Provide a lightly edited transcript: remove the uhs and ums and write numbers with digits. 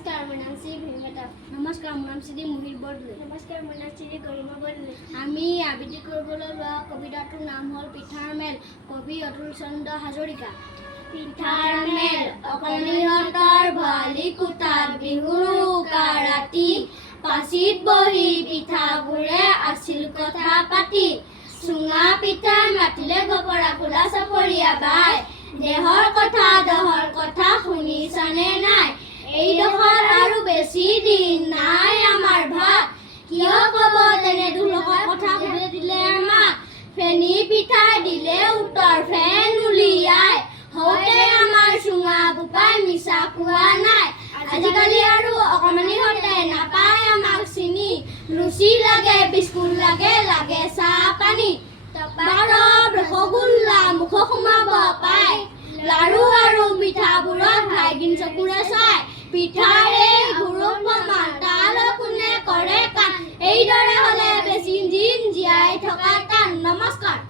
नमस्कार মোৰ নাম শ্ৰী ভীমতা নমস্কাৰ মোৰ নাম শ্ৰী মুহিৰ বৰদলৈ নমস্কাৰ মোৰ নাম শ্ৰী গৰিমা বৰদলৈ আমি আবৃত্তি কৰিবলৈ লোৱা কবিতাটোৰ নাম হ'ল পিঠাৰ মেল কবি অতুল চন্দ্ৰ হাজৰিকা পিঠাৰ মেল অকণিহঁতৰ ভৰালি কোঠাত বিহুৰ উকা ৰাতি পাচিত বহি পিঠাবোৰে আছিল কথা পাতি চুঙা পিঠা মাতিলে গপৰা ফুলা চাপৰিয়া বাই দেহৰ কথা দহৰ কথা শুনিছানে নাই এই দহৰ আৰু বেছি দিন নাই আমাৰ ভাত কিয় ক'ব তেনে দুলকৰ কথা সুধি দিলে আমাক ফেনি পিঠা দিলে উত্তৰ ফেন উলিয়াই হওঁতে আমাৰ চুঙা বোপাই মিছা কোৱা নাই আজিকালি আৰু অকণমানিহঁতে নাপায় আমাক চিনি লুচি লাগে বিস্কুট লাগে লাগে চাহ পানী বৰফ ৰসগোল্লা মুখ সোমাব পায় লাৰু আৰু পিঠাবোৰত ভাইগিন চকুৰে চাই পিঠাৰে গুৰুক প্ৰমাণ তালৈ কোনে কৰে কাণ এইদৰে হ'লে বেছি দিন জীয়াই থকা টান নমস্কাৰ।